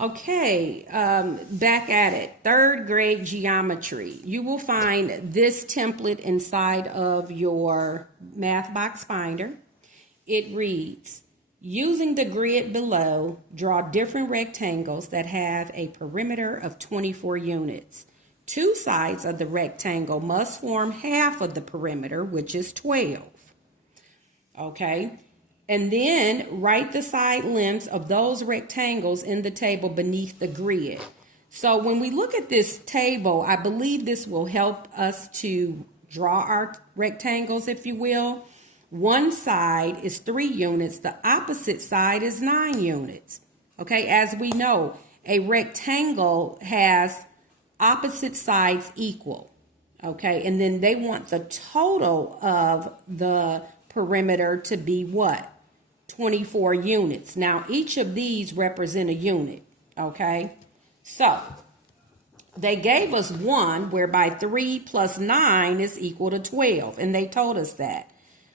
Okay, back at it. Third grade geometry. You will find this template inside of your Math Box Finder. It reads, using the grid below, draw different rectangles that have a perimeter of 24 units. Two sides of the rectangle must form half of the perimeter, which is 12. Okay. And then write the side lengths of those rectangles in the table beneath the grid. So when we look at this table, I believe this will help us to draw our rectangles, if you will. One side is 3 units. The opposite side is 9 units. Okay, as we know, a rectangle has opposite sides equal. Okay, and then they want the total of the perimeter to be what? 24 units. Now, each of these represent a unit, okay? So, they gave us 1, whereby 3 plus 9 is equal to 12, and they told us that,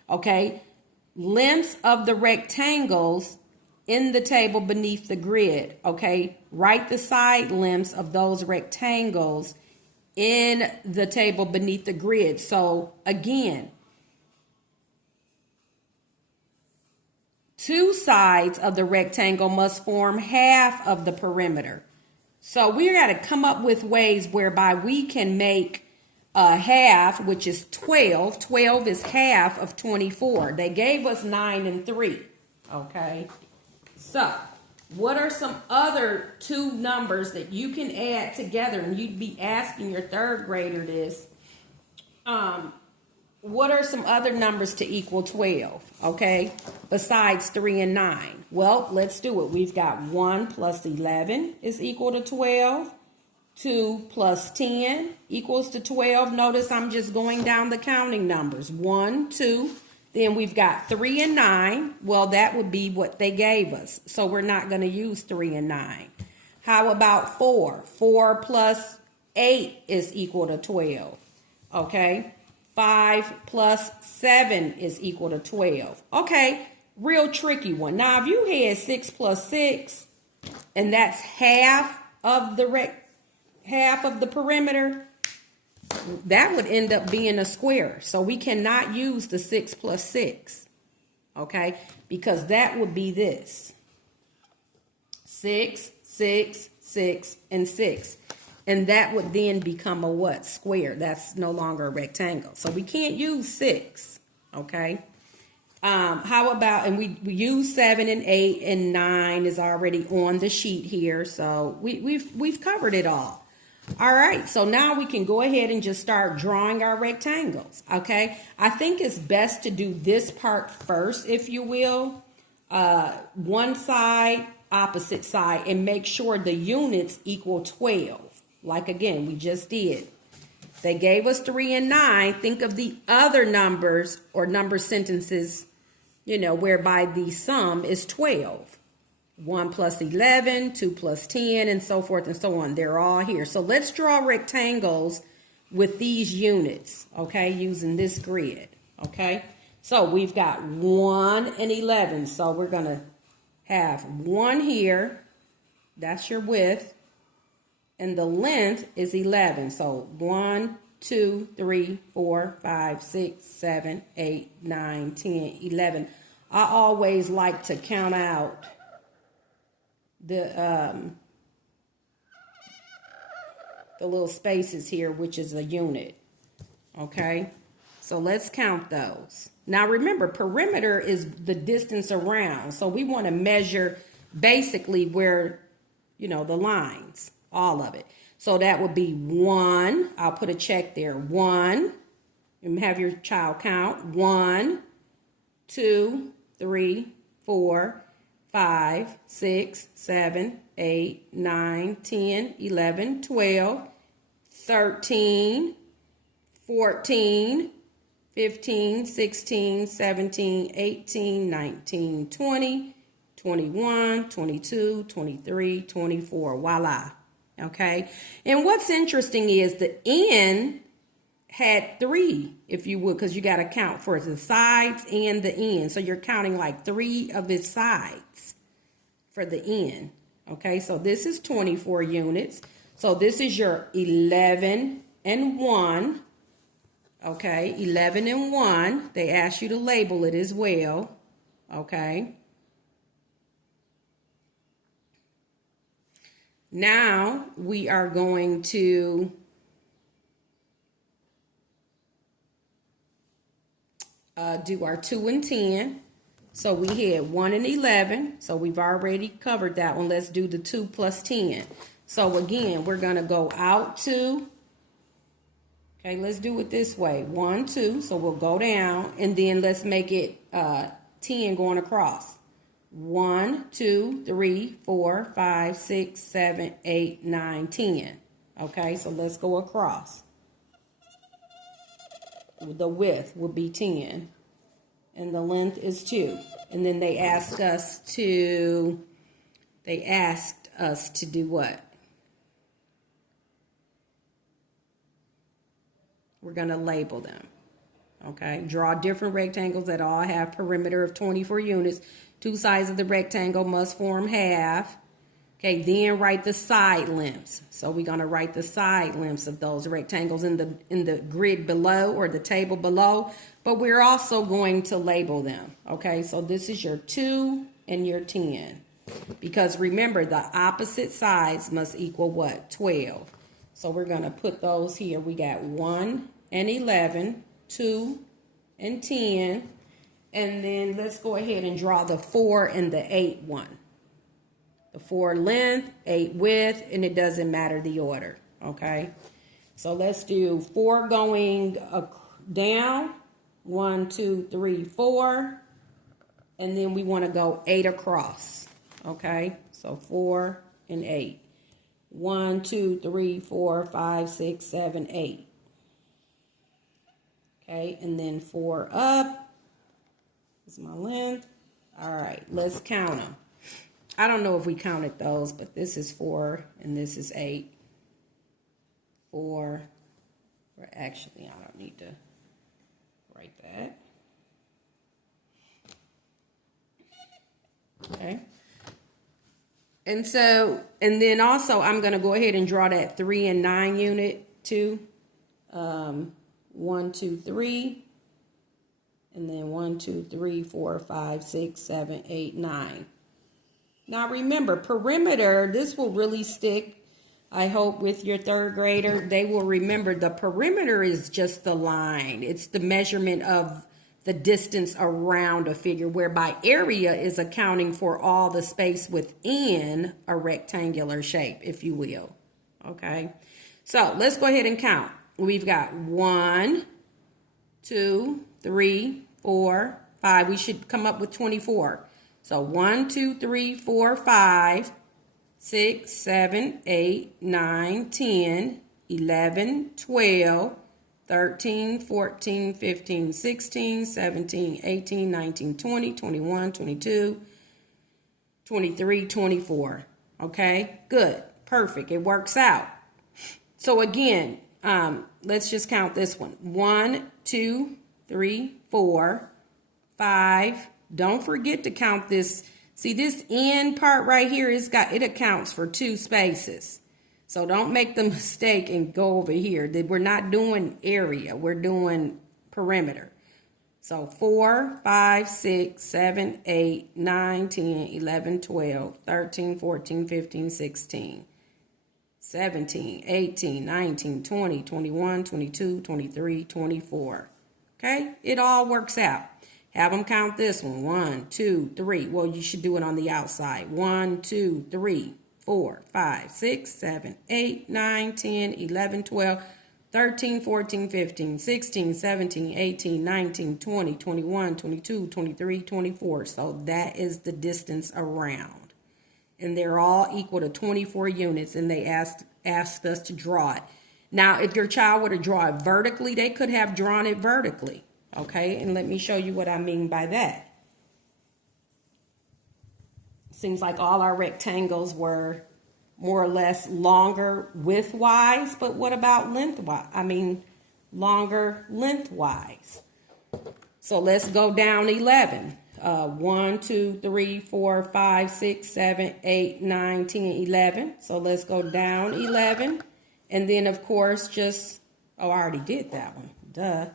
okay? Lengths of the rectangles in the table beneath the grid, okay? Write the side lengths of those rectangles in the table beneath the grid. So, again, two sides of the rectangle must form half of the perimeter. So we got to come up with ways whereby we can make a half, which is 12. 12 is half of 24. They gave us 9 and 3. Okay. So what are some other two numbers that you can add together? And you'd be asking your third grader this. What are some other numbers to equal 12, okay, besides 3 and 9? Well, let's do it. We've got 1 plus 11 is equal to 12. 2 plus 10 equals to 12. Notice I'm just going down the counting numbers. 1, 2. Then we've got 3 and 9. Well, that would be what they gave us. So we're not going to use 3 and 9. How about 4? 4 plus 8 is equal to 12, okay? 5 plus 7 is equal to 12. Okay, real tricky one. Now, if you had 6 plus 6, and that's half of the perimeter, that would end up being a square. So we cannot use the 6 plus 6, okay? Because that would be this. 6, 6, 6, and 6. And that would then become a what? Square. That's no longer a rectangle. So we can't use 6, okay? How about, and we use 7 and 8 and 9 is already on the sheet here. So we've covered it all. All right, so now we can go ahead and just start drawing our rectangles, okay? I think it's best to do this part first, if you will. One side, opposite side, and make sure the units equal 12. Like, again, we just did. They gave us 3 and 9. Think of the other numbers or number sentences, you know, whereby the sum is 12. 1 plus 11, 2 plus 10, and so forth and so on. They're all here. So let's draw rectangles with these units, okay, using this grid, okay? So we've got 1 and 11. So we're going to have 1 here. That's your width. And the length is 11. So 1, 2, 3, 4, 5, 6, 7, 8, 9, 10, 11. I always like to count out the little spaces here, which is a unit. Okay, so let's count those. Now remember, perimeter is the distance around. So we want to measure basically where, you know, the lines, all of it. So that would be 1. I'll put a check there. 1. And have your child count. 1, 2, 3, 4, 5, 6, 7, 8, 9, 10, 11, 12, 13, 14, 15, 16, 17, 18, 19, 20, 21, 22, 23, 24. Voila. Okay. And what's interesting is the end had 3, if you would, because you got to count for the sides and the end. So you're counting like 3 of its sides for the end. Okay, so this is 24 units. So this is your 11 and 1. Okay, 11 and 1. They ask you to label it as well. Okay. Now we are going to do our 2 and 10. So we had 1 and 11. So we've already covered that one. Let's do the 2 plus 10. So again, we're going to go out 2. Okay, let's do it this way. 1, 2. So we'll go down. And then let's make it 10 going across. 1, 2, 3, 4, 5, 6, 7, 8, 9, 10. Okay, so let's go across. The width will be 10. And the length is 2. And then they asked us to do what? We're going to label them. Okay, draw different rectangles that all have perimeter of 24 units. 2 sides of the rectangle must form half. Okay, then write the side lengths. So we're going to write the side lengths of those rectangles in the grid below or the table below. But we're also going to label them. Okay, so this is your 2 and your 10. Because remember, the opposite sides must equal what? 12. So we're going to put those here. We got 1 and 11, 2 and 10. And then let's go ahead and draw the 4 and the 8 one. The 4 length, 8 width, and it doesn't matter the order. Okay. So let's do 4 going down. 1, 2, 3, 4. And then we want to go 8 across. Okay. So 4 and 8. 1, 2, 3, 4, 5, 6, 7, 8. Okay. And then 4 up. This is my length. All right. Let's count them. I don't know if we counted those, but this is 4 and this is 8. 4. Or actually, I don't need to write that. Okay. And so, and then also I'm going to go ahead and draw that 3 and 9 unit too. 1, 2, 3. And then 1, 2, 3, 4, 5, 6, 7, 8, 9. Now remember, perimeter, this will really stick, I hope, with your 3rd grader. They will remember the perimeter is just the line. It's the measurement of the distance around a figure, whereby area is accounting for all the space within a rectangular shape, if you will. Okay, so let's go ahead and count. We've got 1, 2, 3, 4, 5. We should come up with 24. So 1, 2, 3, 4, 5, 6, 7, 8, 9, 10, 11, 12, 13, 14, 15, 16, 17, 18, 19, 20, 21, 22, 23, 24. Okay, good, perfect. It works out. So again, let's just count this one. 1, 2, 3, 4, 5. Don't forget to count this. See, this end part right here, it accounts for 2 spaces. So don't make the mistake and go over here. We're not doing area. We're doing perimeter. So 4, 5, 6, 7, 8, 9, 10, 11, 12, 13, 14, 15, 16, 17, 18, 19, 20, 21, 22, 23, 24. Okay? It all works out. Have them count this one. 1, 2, 3. Well, you should do it on the outside. 1, 2, 3, 4, 5, 6, 7, 8, 9, 10, 11, 12, 13, 14, 15, 16, 17, 18, 19, 20, 21, 22, 23, 24. So that is the distance around. And they're all equal to 24 units, and they asked us to draw it. Now, if your child were to draw it vertically, they could have drawn it vertically. Okay, and let me show you what I mean by that. Seems like all our rectangles were more or less longer width-wise, but what about length-wise? Longer lengthwise. So let's go down 11. 1, 2, 3, 4, 5, 6, 7, 8, 9, 10, 11. So let's go down 11. And then, of course, just, oh, I already did that one. Duh.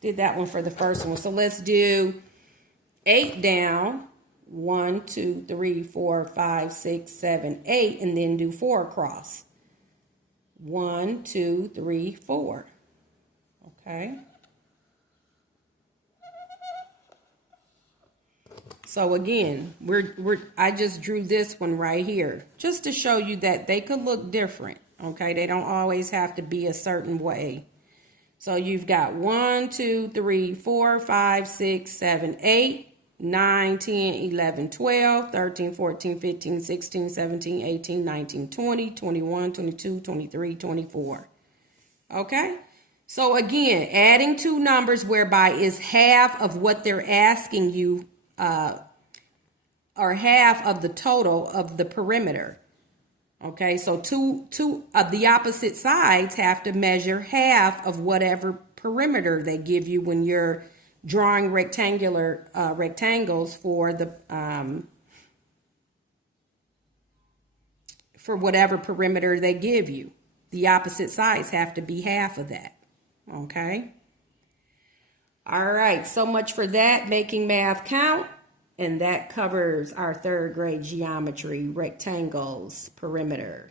Did that one for the first one. So let's do 8 down. 1, 2, 3, 4, 5, 6, 7, 8. And then do 4 across. 1, 2, 3, 4. Okay. So again, I just drew this one right here just to show you that they could look different. Okay, they don't always have to be a certain way. So you've got 1, 2, 3, 4, 5, 6, 7, 8, 9, 10, 11, 12, 13, 14, 15, 16, 17, 18, 19, 20, 21, 22, 23, 24. Okay? So again, adding two numbers whereby is half of what they're asking you, or half of the total of the perimeter. Okay, so two of the opposite sides have to measure half of whatever perimeter they give you when you're drawing rectangles for the for whatever perimeter they give you. The opposite sides have to be half of that. Okay. All right, so much for that, making math count. And that covers our third grade geometry, rectangles, perimeter.